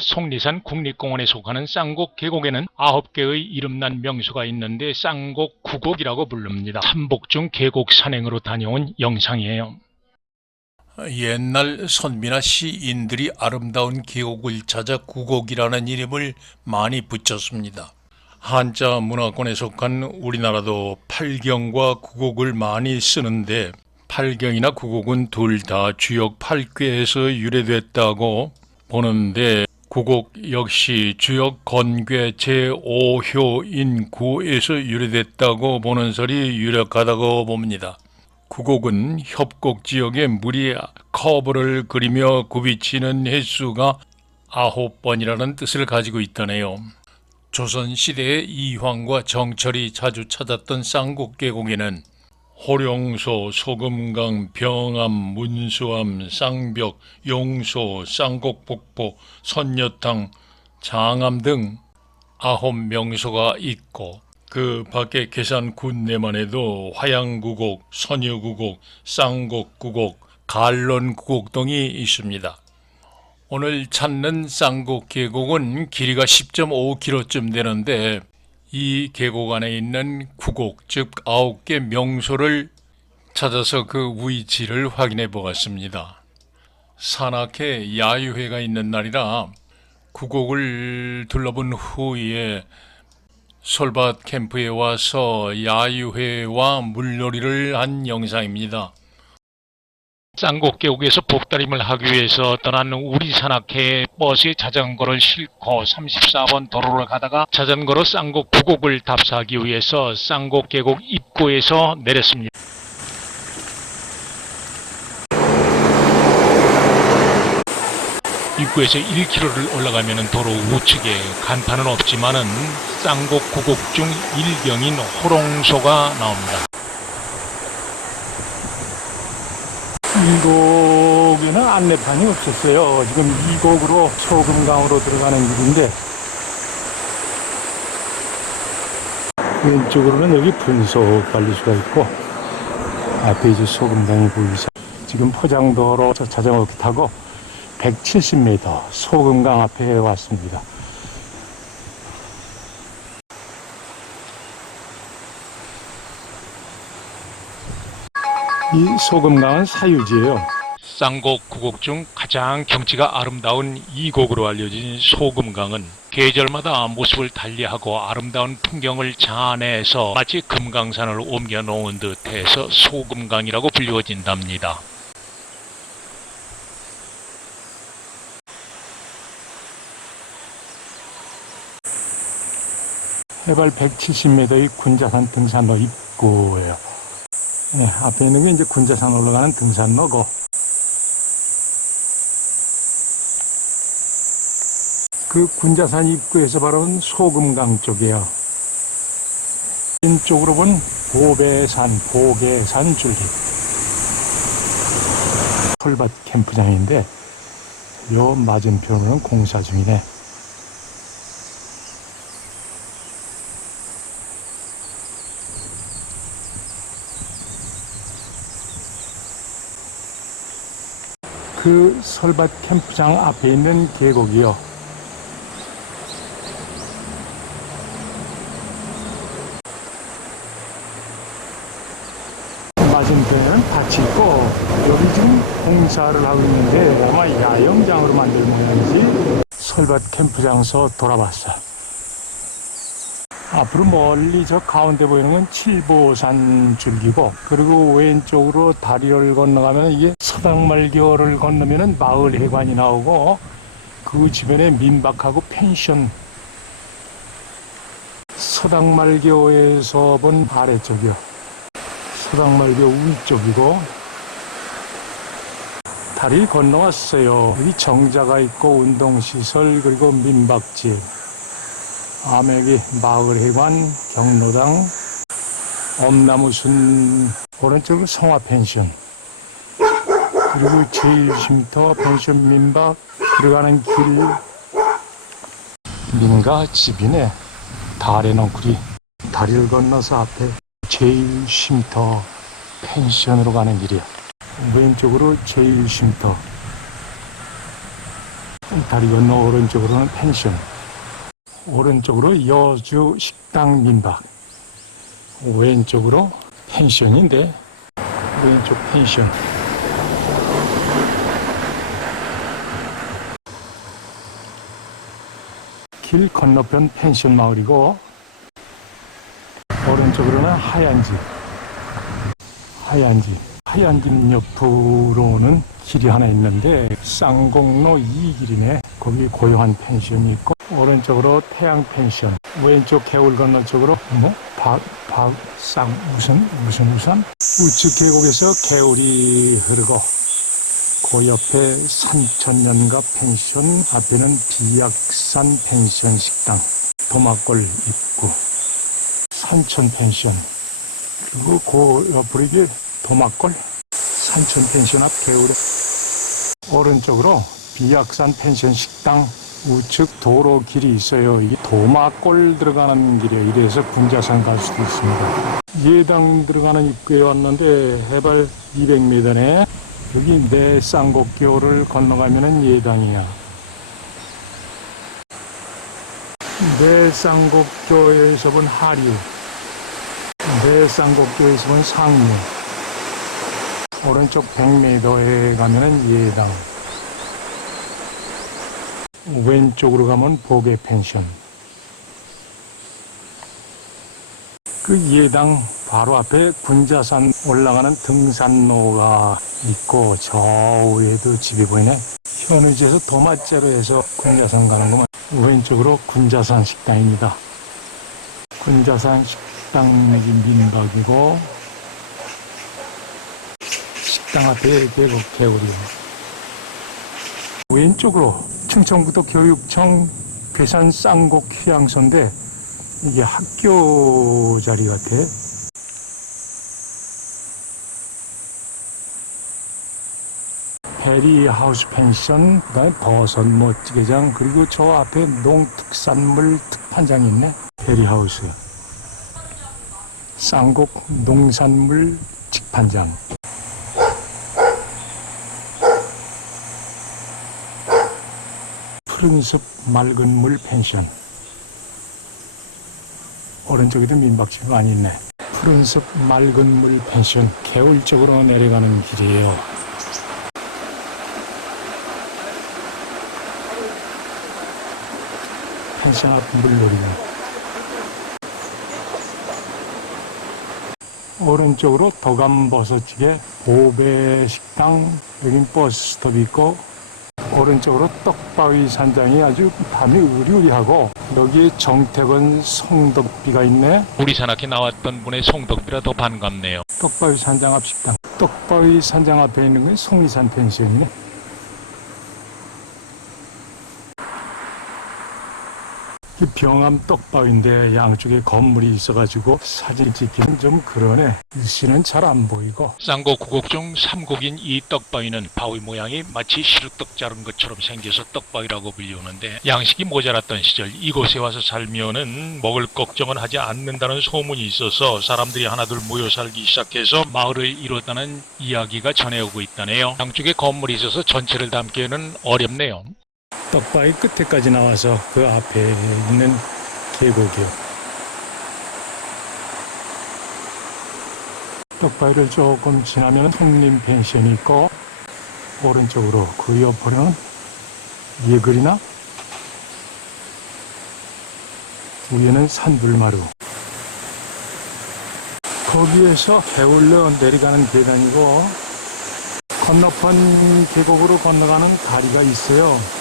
속리산 국립공원에 속하는 쌍곡 계곡에는 아홉 개의 이름난 명소가 있는데 쌍곡 구곡이라고 부릅니다. 한복중 계곡 산행으로 다녀온 영상이에요. 옛날 선비나 시인들이 아름다운 계곡을 찾아 구곡이라는 이름을 많이 붙였습니다. 한자 문화권에 속한 우리나라도 팔경과 구곡을 많이 쓰는데 팔경이나 구곡은 둘 다 주역 팔괘에서 유래됐다고 보는데 구곡 역시 주역 건괴 제5효인 구에서 유래됐다고 보는 설이 유력하다고 봅니다. 구곡은 협곡 지역에 물이 커브를 그리며 굽이치는 횟수가 아홉 번이라는 뜻을 가지고 있다네요. 조선 시대의 이황과 정철이 자주 찾았던 쌍곡 계곡에는 호령소, 소금강, 병암, 문수암, 쌍벽, 용소, 쌍곡폭포, 선녀탕, 장암 등 아홉 명소가 있고 그 밖에 계산 군내만 해도 화양구곡, 선유구곡, 쌍곡구곡, 갈론구곡 등이 있습니다. 오늘 찾는 쌍곡 계곡은 길이가 10.5km쯤 되는데 이 계곡 안에 있는 구곡, 즉 아홉 개 명소를 찾아서 그 위치를 확인해 보았습니다. 산악회 야유회가 있는 날이라 구곡을 둘러본 후에 솔밭 캠프에 와서 야유회와 물놀이를 한 영상입니다. 쌍곡 계곡에서 복다림을 하기 위해서 떠난 우리 산악회 버스에 자전거를 싣고 34번 도로를 가다가 자전거로 쌍곡 구곡을 답사하기 위해서 쌍곡 계곡 입구에서 내렸습니다. 입구에서 1km를 올라가면 도로 우측에 간판은 없지만은 쌍곡 구곡 중 일경인 호롱소가 나옵니다. 이곡에는 안내판이 없었어요. 지금 이곡으로 소금강으로 들어가는 길인데 왼쪽으로는 여기 분소 관리소가 있고 앞에 이제 소금강이 보이서 지금 포장도로 저 자전거 타고 170m 소금강 앞에 왔습니다. 이 소금 강은 사유지예요. 쌍곡 구곡 중 가장 경치가 아름다운 이 곡으로 알려진 소금강은 계절마다 모습을 달리하고 아름다운 풍경을 자아내서 마치 금강산을 옮겨 놓은 듯해서 소금강이라고 불리워진답니다. 해발 170m의 군자산 등산로 입구예요. 네, 앞에 있는 게 이제 군자산 올라가는 등산로고 그 군자산 입구에서 바로는 소금강 쪽이에요. 왼쪽으로 본 보배산, 보계산 줄기. 솔밭 캠프장인데 요 맞은편으로는 공사 중이네. 그 설밭 캠프장 앞에 있는 계곡이요. 맞은편에는 밭이 있고 여기 지금 공사를 하고 있는데 아마 야영장으로 만들 모양이지 설밭 캠프장서 돌아봤어. 앞으로 멀리 저 가운데 보이는 건 칠보산 줄기고 그리고 왼쪽으로 다리를 건너가면 이게 서당말교를 건너면은 마을 해관이 나오고 그 주변에 민박하고 펜션. 서당말교에서 본 아래쪽이요. 서당말교 위쪽이고 다리 건너왔어요. 여기 정자가 있고 운동시설 그리고 민박집 아메기 마을회관, 경로당, 엄나무순 오른쪽으로 성화 펜션 그리고 제1쉼터 펜션 민박 들어가는 길 민가 집이네 달의 넝쿨이 다리를 건너서 앞에 제1쉼터 펜션으로 가는 길이야 왼쪽으로 제1쉼터 이 다리 건너 오른쪽으로는 펜션. 오른쪽으로 여주 식당 민박. 왼쪽으로 펜션인데 왼쪽 펜션. 길 건너편 펜션 마을이고 오른쪽으로는 하얀 집. 하얀 집. 하얀 집 옆으로는 길이 하나 있는데 쌍곡로 이 길이네. 거기 고요한 펜션이 있고 오른쪽으로 태양 펜션. 왼쪽 개울 건너 쪽으로 뭐? 쌍, 무슨, 무슨 우산? 우측 계곡에서 개울이 흐르고 그 옆에 산천연가 펜션 앞에는 비약산 펜션 식당 도마골 입구 산천 펜션 그리고 그 옆으로 이게 도마골 산천 펜션 앞 개울에 오른쪽으로 비약산 펜션 식당 우측 도로 길이 있어요. 이게 도마골 들어가는 길이에요. 이래서 군자산 갈 수도 있습니다. 예당 들어가는 입구에 왔는데 해발 200m네. 여기 내 쌍곡교를 건너가면은 예당이야. 내 쌍곡교에서 본 하류. 내 쌍곡교에서 본 상류. 오른쪽 100m에 가면은 예당. 왼쪽으로 가면 보게 펜션. 그 예당 바로 앞에 군자산 올라가는 등산로가 있고 저 위에도 집이 보이네. 현의지에서 도마째로 해서 군자산 가는 거면 왼쪽으로 군자산 식당입니다. 군자산 식당 민박이고 식당 앞에 계곡 개울이요. 왼쪽으로 충청북도 교육청 괴산 쌍곡 휴양소인데 이게 학교 자리 같아. 베리 하우스 펜션, 그다음에 버섯 멋지게장, 그리고 저 앞에 농특산물 특판장이 있네. 베리 하우스. 쌍곡 농산물 직판장. 푸른 숲 맑은 물 펜션. 오른쪽에도 민박집이 많이 있네. 푸른 숲 맑은 물 펜션. 개울 쪽으로 내려가는 길이에요. 펜션 앞 물놀이네. 오른쪽으로 도감버섯찌개, 보배 식당, 여긴 버스 스톱이 있고, 오른쪽으로 떡바위 산장이 아주 밤이 으리으리하고, 여기에 정태건 송덕비가 있네. 우리 산악회 나왔던 분의 송덕비라 더 반갑네요. 떡바위 산장 앞 식당. 떡바위 산장 앞에 있는 건 송리산 펜션이네. 이 병암 떡바위인데 양쪽에 건물이 있어가지고 사진 찍기는 좀 그러네. 일시는 잘 안 보이고. 쌍곡 구곡 중 삼곡인 이 떡바위는 바위 모양이 마치 시루떡 자른 것처럼 생겨서 떡바위라고 불리우는데 양식이 모자랐던 시절 이곳에 와서 살면은 먹을 걱정은 하지 않는다는 소문이 있어서 사람들이 하나둘 모여 살기 시작해서 마을을 이뤘다는 이야기가 전해오고 있다네요. 양쪽에 건물이 있어서 전체를 담기에는 어렵네요. 떡바위 끝에까지 나와서 그 앞에 있는 계곡이요. 떡바위를 조금 지나면 송림 펜션이 있고 오른쪽으로 그 옆으로는 예글이나 위에는 산불마루 거기에서 배울러 내려가는 계단이고 건너편 계곡으로 건너가는 다리가 있어요.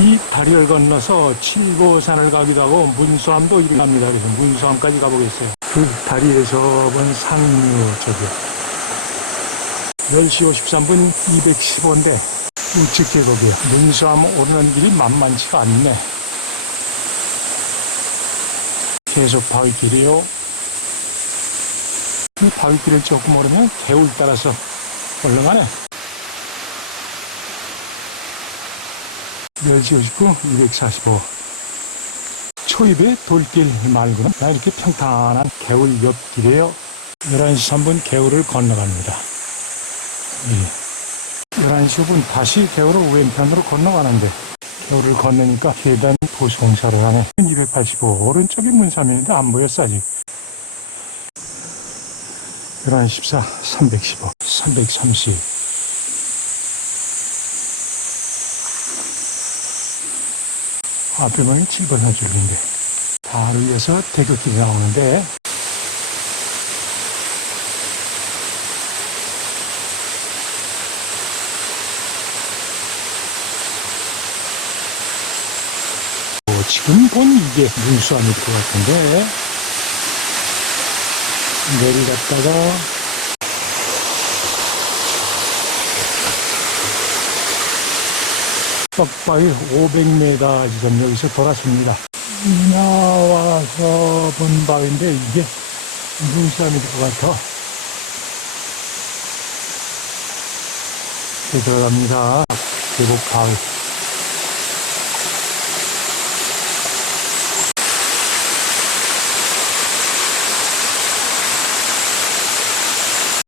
이 다리를 건너서 칠보산을 가기도 하고 문수암도 갑니다. 그래서 문수암까지 가보겠어요. 그 다리에서 본 상류 쪽이요. 10시 53분 215인데 우측 계곡이요. 문수암 오르는 길이 만만치가 않네. 계속 바위길이요. 이 바위길을 조금 오르면 개울 따라서 올라가네. 10시 59, 245. 초입의 돌길 말고는 다 이렇게 평탄한 개울 옆길이에요. 11시 3분 개울을 건너갑니다. 예. 11시 5분 다시 개울을 왼편으로 건너가는데 여기를 건너니까 계단 보수공사를 하네. 285 오른쪽이 문삼인데 안 보였어 아직. 11시 14, 315, 330. 보면 7번 사줄인데 바로 위에서 대교길이 나오는데 어, 지금 본 이게 문수암일 것 같은데 내리갔다가 떡바위 500m 지점 여기서 돌았습니다. 나와서 본 바위인데 이게 문수암일 것 같아. 이렇게 들어갑니다. 계곡 바위.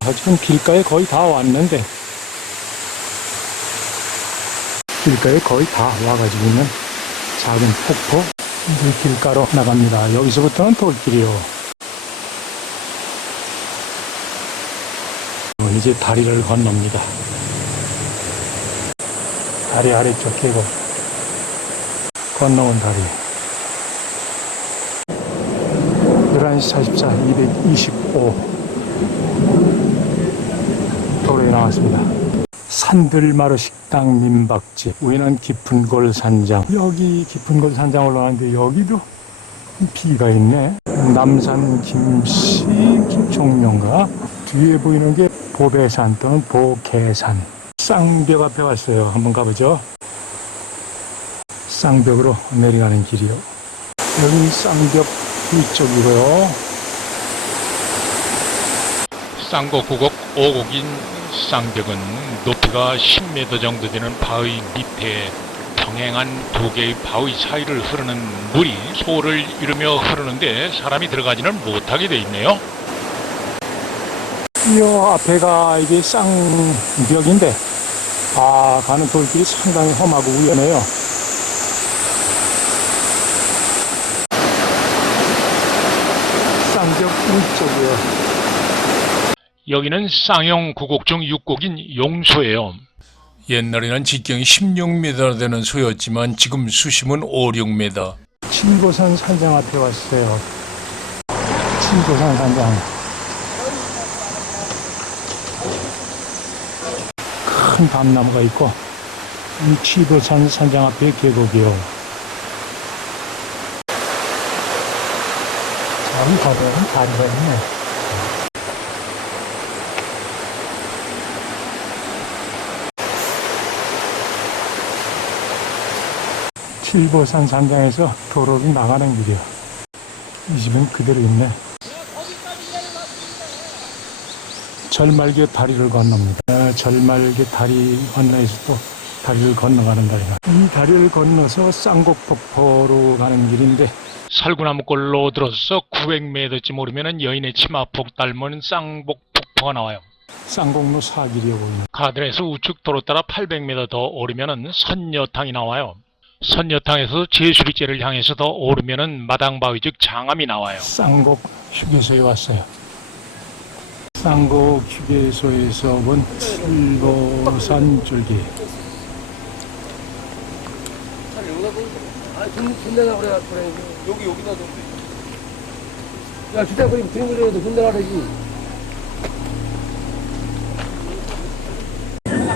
아, 지금 길가에 거의 다 왔는데 길가에 거의 다 와가지고 있는 작은 폭포 길가로 나갑니다. 여기서부터는 돌길이요. 어, 이제 다리를 건넙니다. 다리 아래쪽 계곡 건너온 다리 11시 44, 225 도로에 나왔습니다. 산들마루 식 당 민박집 위는 깊은 골 산장. 여기 깊은 골 산장 올라가는데 여기도 비가 있네. 남산 김씨 김총명가. 뒤에 보이는 게 보배산 또는 보계산. 쌍벽 앞에 왔어요. 한번 가보죠. 쌍벽으로 내려가는 길이요. 여기 쌍벽 위쪽이고요. 쌍곡 구곡 오곡인 쌍벽은 높이가 10m 정도 되는 바위 밑에 평행한 두 개의 바위 사이를 흐르는 물이 소를 이루며 흐르는데 사람이 들어가지는 못하게 돼 있네요. 이 앞에가 이게 쌍벽인데 아 가는 돌길이 상당히 험하고 위험해요 쌍벽 위쪽이요 여기는 쌍용 구곡 중 6곡인 용소예요. 옛날에는 직경이 16m 되는 소였지만 지금 수심은 5, 6m. 칠보산 산장 앞에 왔어요 칠보산 산장 큰 밤나무가 있고 이 칠보산 산장 앞에 계곡이요 저기 가보면 다리가 있네 칠보산 산장에서 도로로 나가는 길이요. 이 집은 그대로 있네. 절말개 다리를 건넙니다. 아, 절말개 다리 건너에서 또 다리를 건너가는 다리가. 이 다리를 건너서 쌍곡폭포로 가는 길인데 살구나무골로 들어서 900m쯤 오르면 여인의 치마폭 닮은 쌍복폭포가 나와요. 쌍곡로 사길이요 보이네. 가들에서 우측 도로 따라 800m 더 오르면은 선여탕이 나와요. 선여탕에서 제수리제를 향해서 더 오르면은 마당바위 즉 장암이 나와요. 쌍곡 휴게소에 왔어요. 쌍곡 휴게소에서 본 칠보산 줄기. 그래, 그래. 여기, 여기다 야, 주다 그림 거라도 돈 내라 그러지.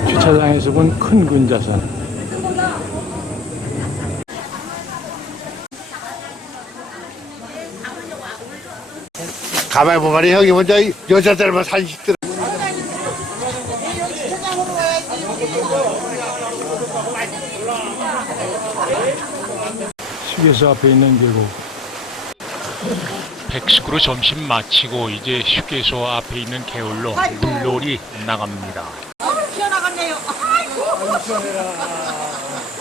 주차장에서 본큰 근자산. 가만히 보면 형이 먼저 이 여자들만 산식들 휴게소 앞에 있는 계곡. 백식으로 점심 마치고 이제 휴게소 앞에 있는 개울로 물놀이 나갑니다. 튀어나갔네요.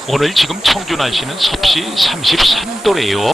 오늘 지금 청주 날씨는 섭씨 33도래요.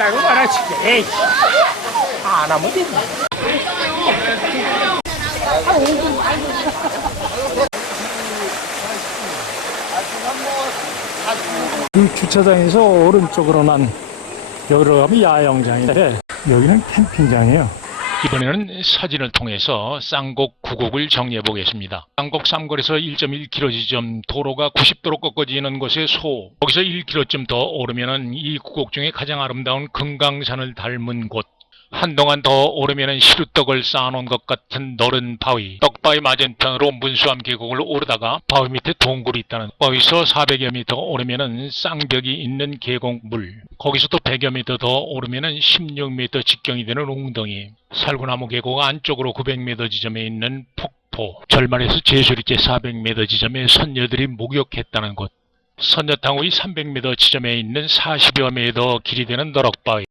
한다고 말하지. 에이. 안 하면 돼. 이 주차장에서 오른쪽으로 난 여기로 가면 야영장인데 여기는 캠핑장이에요. 이번에는 사진을 통해서 쌍곡 구곡을 정리해 보겠습니다. 쌍곡 삼거리에서 1.1km 지점 도로가 90도로 꺾어지는 곳의 소. 거기서 1km쯤 더 오르면은 이 구곡 중에 가장 아름다운 금강산을 닮은 곳. 한동안 더 오르면은 시루떡을 쌓아놓은 것 같은 너른 바위. 떡바위 맞은편으로 문수암 계곡을 오르다가 바위 밑에 동굴이 있다는. 거기서 400여 미터 오르면은 쌍벽이 있는 계곡물. 거기서 또 100여 미터 더 오르면은 16미터 직경이 되는 웅덩이. 살구나무 계곡 안쪽으로 900m 지점에 있는 폭포. 절반에서 제수리째 400m 지점에 선녀들이 목욕했다는 곳. 선녀탕 의 300m 지점에 있는 40여 미터 길이 되는 너럭바위.